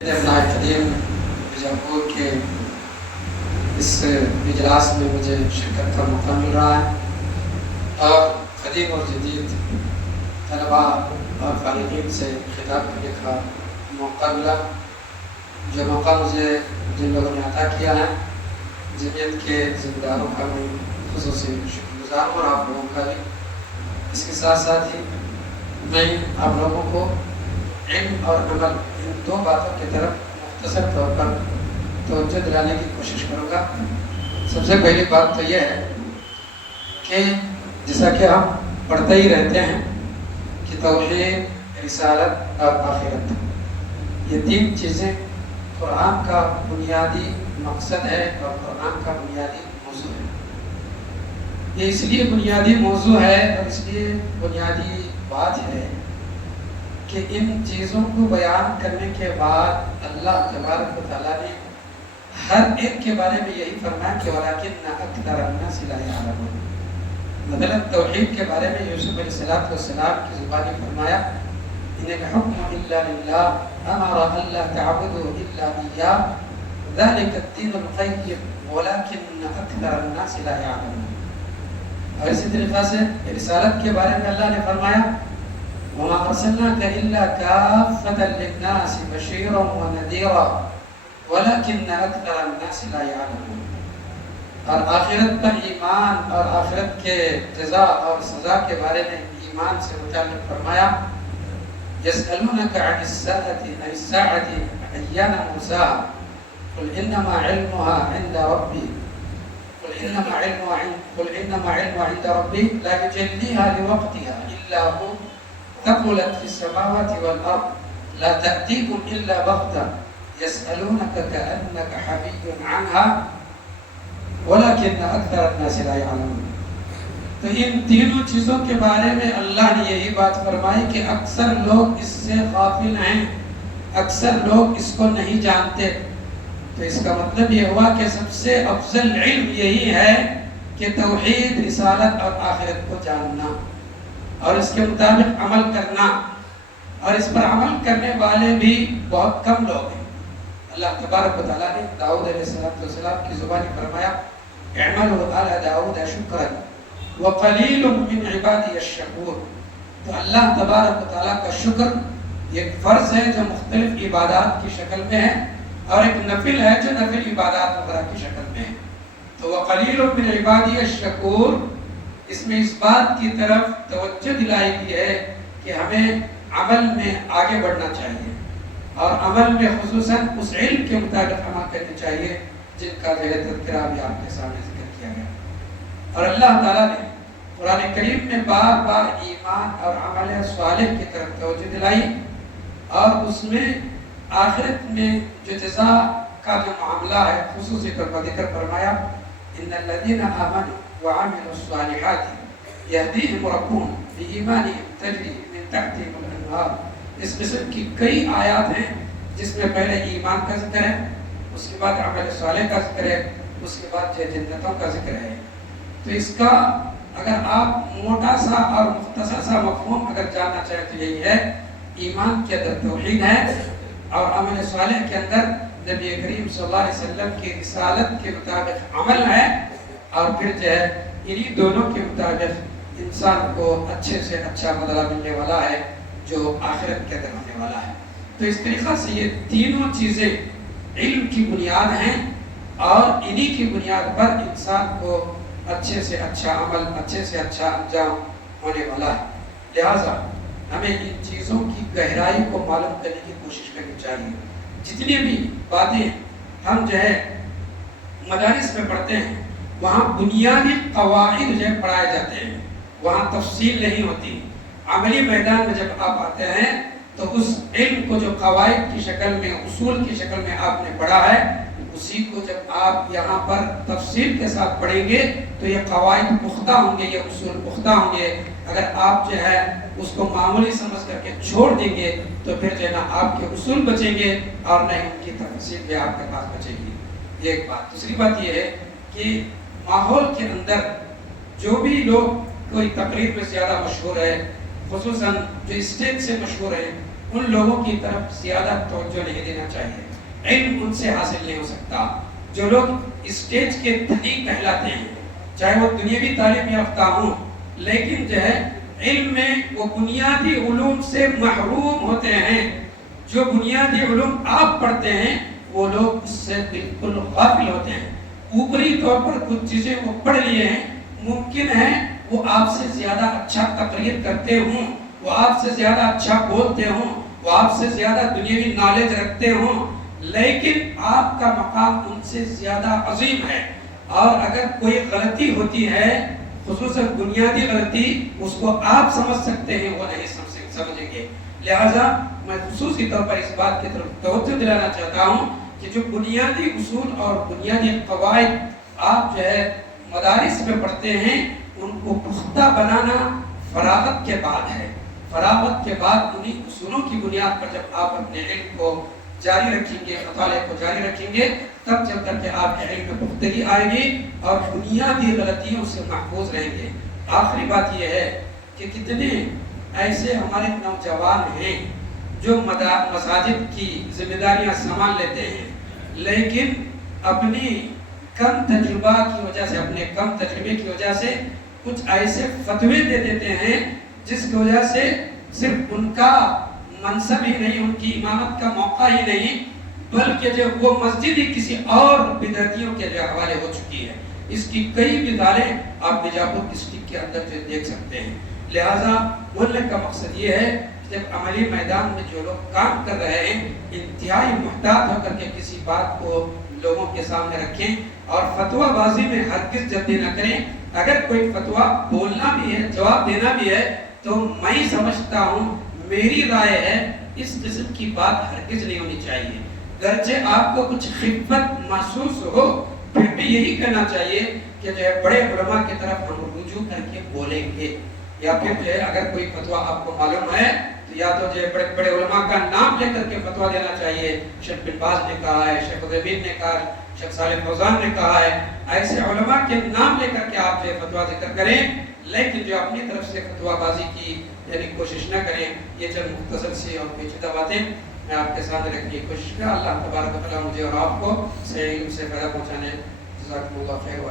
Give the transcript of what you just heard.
قدیم بیجاپور کے اس اجلاس میں مجھے شرکت کا موقع مل رہا ہے اور قدیم اور جدید طلباء اور فارغین سے خطاب کرنے کا موقع ملا، جو موقع مجھے جن لوگوں نے عطا کیا ہے جمعیت کے ذمہ داروں کا میں خصوصی شکر گزار ہوں اور آپ لوگوں کا بھی۔ اس کے ساتھ ساتھ ہی میں آپ لوگوں کو علم اور عمل ان دو باتوں کی طرف مختصر طور پر توجہ دلانے کی کوشش کروں گا۔ سب سے پہلی بات تو یہ ہے کہ جیسا کہ ہم پڑھتے ہی رہتے ہیں کہ توحید، رسالت اور آخرت، یہ تین چیزیں قرآن کا بنیادی مقصد ہے اور قرآن کا بنیادی موضوع ہے۔ یہ اس لیے بنیادی موضوع ہے اور اس لیے بنیادی بات ہے کہ ان چیزوں کو بیان کرنے کے بعد اللہ تبارک و تعالیٰ نے ہر ایک کے بارے میں یہی فرمایا کہ وَلَكِنَّ أَكْثَرَ النَّاسِ لَا يَعْلَمُونَ۔ مثلا توحید کے بارے میں یوسف علیہ السلام کی زبانی فرمایا إِنَ الْحُكْمُ إِلَّا لِلَّهِ أَمَرَ أَلَّا تَعْبُدُوا إِلَّا إِيَّاهُ ذَلِكَ الدِّينُ الْقَيِّمُ وَلَكِنَّ أَكْثَرَ النَّاسِ لَا يَعْلَمُونَ۔ اور اسی طریقہ سے رسالت کے بارے میں اللہ نے فرمایا وَمَا أَرْسَلْنَاكَ إِلَّا كَافَّةً لِلنَّاسِ بَشِيرًا وَنَذِيرًا وَلَكِنَّ أَكْثَرَ النَّاسِ لَا يَعْلَمُونَ۔ اور آخرت پر ایمان اور آخرت کے جزا اور سزا کے بارے میں ایمان سے متعلق فرمایا يَسْأَلُونَكَ عَنِ السَّاعَةِ أَيَّانَ مُرْسَاهَا قُلْ إِنَّمَا عِلْمُهَا عِندَ رَبِّي قل إنما علم عند ربي لا يجليها لوقتها إلا هو ثقلت في السماوات والأرض لا تأتيكم إلا بغتة يسألونك كأنك حفي عنها ولكن أكثر الناس لا يعلمون۔ تو ان تینوں چیزوں کے بارے میں اللہ نے یہی بات فرمائی کہ اکثر لوگ اس سے غافل ہیں، اکثر لوگ اس کو نہیں جانتے۔ تو اس کا مطلب یہ ہوا کہ سب سے افضل علم یہی ہے کہ توحید، رسالت اور آخرت کو جاننا اور اس کے مطابق عمل کرنا، اور اس پر عمل کرنے والے بھی بہت کم لوگ ہیں۔ اللہ تبارک و تعالیٰ نے داؤد علیہ السلام کی زبانی فرمایا اعملوا آل داؤد شکرا وقلیل من عبادی الشکور۔ تو اللہ تبارک و تعالیٰ کا شکر ایک فرض ہے جو مختلف عبادات کی شکل میں ہے، اور ایک نفل ہے جو نفل عبادات وغیرہ کی شکل میں ہے۔ تو وقلیل من عبادی الشکور، اس میں اس بات کی طرف توجہ دلائی گئی ہے کہ ہمیں عمل میں آگے بڑھنا چاہیے اور عمل میں خصوصاً اس علم کے مطابق عمل کرنا چاہیے جن کا جو ہے تذکرہ بھی آپ کے سامنے ذکر کیا گیا۔ اور اللہ تعالیٰ نے قرآن کریم میں بار بار ایمان اور عمل صالح کی طرف توجہ دلائی، اور اس میں آخرت میں جو جزا کا جو معاملہ ہے خصوصی طور پر ذکر فرمایا ان الذين آمنوا وعملوا الصالحات يهديهم ربهم بإيمانهم تجري من تحتهم الأنهار۔ اس قسم کی کئی آیات ہیں جس میں پہلے ایمان کا ذکر ہے، اس کے بعد عمل صالح کا ذکر ہے، اس کے بعد جنتوں کا ذکر ہے۔ تو اس کا اگر آپ موٹا سا اور مختصر سا مفہوم اگر جاننا چاہیں تو یہی ہے، ایمان کے اندر توحید ہے اور عمل صالح کے اندر نبی کریم صلی اللہ علیہ وسلم کی رسالت کے مطابق عمل ہے، اور پھر جو ہے انہی دونوں کے مطابق انسان کو اچھے سے اچھا بدلہ ملنے والا ہے جو آخرت کے اندر ہونے والا ہے۔ تو اس طریقہ سے یہ تینوں چیزیں علم کی بنیاد ہیں، اور انہی کی بنیاد پر انسان کو اچھے سے اچھا عمل، اچھے سے اچھا انجام ہونے والا ہے۔ لہٰذا ہمیں ان چیزوں کی گہرائی کو معلوم کرنے کی کوشش کرنی چاہیے۔ جتنی بھی باتیں ہم جو ہے مدارس میں پڑھتے ہیں وہاں بنیادی قواعد جو ہے پڑھائے جاتے ہیں، وہاں تفصیل نہیں ہوتی۔ عملی میدان میں جب آپ آتے ہیں تو اس علم کو جو قواعد کی شکل میں، اصول کی شکل میں آپ نے پڑھا ہے، اسی کو جب آپ یہاں پر تفصیل کے ساتھ پڑھیں گے تو یہ قواعد پختہ ہوں گے، یہ اصول پختہ ہوں گے۔ اگر آپ جو ہے اس کو معمولی سمجھ کر کے چھوڑ دیں گے تو پھر جو ہے نا آپ کے اصول بچیں گے اور نہ ان کی تفصیل بھی آپ کے پاس بچے گی۔ یہ ایک بات۔ دوسری بات یہ ہے کہ ماحول کے اندر جو بھی لوگ کوئی تقریر میں زیادہ مشہور ہے، خصوصاً جو اسٹیج سے مشہور ہیں، ان لوگوں کی طرف زیادہ توجہ نہیں دینا چاہیے۔ علم ان سے حاصل نہیں ہو سکتا۔ جو لوگ اسٹیج کے دھنی کہلاتے ہیں، چاہے وہ دنیاوی تعلیم یافتہ ہوں، لیکن جو ہے علم میں وہ بنیادی علوم سے محروم ہوتے ہیں۔ جو بنیادی علوم آپ پڑھتے ہیں وہ لوگ اس سے بالکل غافل ہوتے ہیں۔ اوپری طور پر کچھ چیزیں وہ پڑھ لیے ہیں، ممکن ہے وہ آپ سے زیادہ اچھا تقریر کرتے ہوں، وہ آپ سے زیادہ اچھا بولتے ہوں، وہ آپ سے زیادہ دنیاوی نالج رکھتے ہوں، لیکن آپ کا مقام ان سے زیادہ عظیم ہے۔ اور اگر کوئی غلطی ہوتی ہے، خصوصاً بنیادی غلطی، اس کو آپ سمجھ سکتے ہیں، وہ نہیں سمجھیں گے۔ لہٰذا میں خصوصی طور پر اس بات کی طرف توجہ دلانا چاہتا ہوں کہ جو بنیادی اصول اور بنیادی قواعد آپ جو ہے مدارس میں پڑھتے ہیں، ان کو پختہ بنانا فراغت کے بعد ہے۔ فراغت کے بعد انہی اصولوں کی بنیاد پر جب آپ اپنے علم کو جاری رکھیں گے، مطالعے کو جاری رکھیں گے، تب چل کر کے آپ کے علم میں پختگی آئے گی اور بنیادی غلطیوں سے محفوظ رہیں گے۔ آخری بات یہ ہے کہ کتنے ایسے ہمارے نوجوان ہیں جو مساجد کی ذمہ داریاں سنبھال لیتے ہیں، لیکن اپنی کم تجربہ کی وجہ سے، اپنے کم تجربے کی وجہ سے کچھ ایسے فتوے دے دیتے ہیں جس کی وجہ سے صرف ان کا منصب ہی نہیں، ان کی امامت کا موقع ہی نہیں، بلکہ جو وہ مسجد ہی کسی اور بدعتیوں کے حوالے ہو چکی ہے۔ اس کی کئی مثالیں آپ بیجاپور ڈسٹرکٹ کے اندر جو دیکھ سکتے ہیں۔ لہٰذا بولنے کا مقصد یہ ہے کہ جب عملی میدان میں جو لوگ کام کر رہے ہیں، انتہائی محتاط ہو کر کے کسی بات کو لوگوں کے سامنے رکھیں اور فتویٰ بازی میں ہرگز جلدی نہ کریں۔ اگر کوئی فتویٰ بولنا بھی ہے، جواب دینا بھی ہے، تو میں سمجھتا ہوں، میری رائے ہے، اس قسم کی بات ہرگز نہیں ہونی چاہیے۔ گرچہ آپ کو کچھ خفت محسوس ہو، پھر بھی یہی کہنا چاہیے کہ جو ہے بڑے علماء کی طرف ہم رجوع کر کے بولیں گے، یا پھر جو ہے اگر کوئی فتویٰ آپ کو معلوم ہے تو یا تو جو ہے بڑے بڑے علماء کا نام لے کر کے فتویٰ دینا چاہیے۔ شیخ بن باز نے کہا ہے، شیخ عثیمین نے کہا ہے، شیخ صالح فوزان نے کہا ہے، ایسے علماء کے نام لے کر کے آپ جو ہے فتویٰ ذکر کریں، لیکن جو اپنی طرف سے فتویٰ بازی کی یعنی کوشش نہ کریں۔ یہ چند مختصر سی اور پیچیدہ باتیں میں آپ کے سامنے رکھنے کی کوشش کروں۔ اللہ تبارک و تعالیٰ مجھے اور آپ کو صحیح علم سے فائدہ پہنچانے۔ جزاکم اللہ خیر و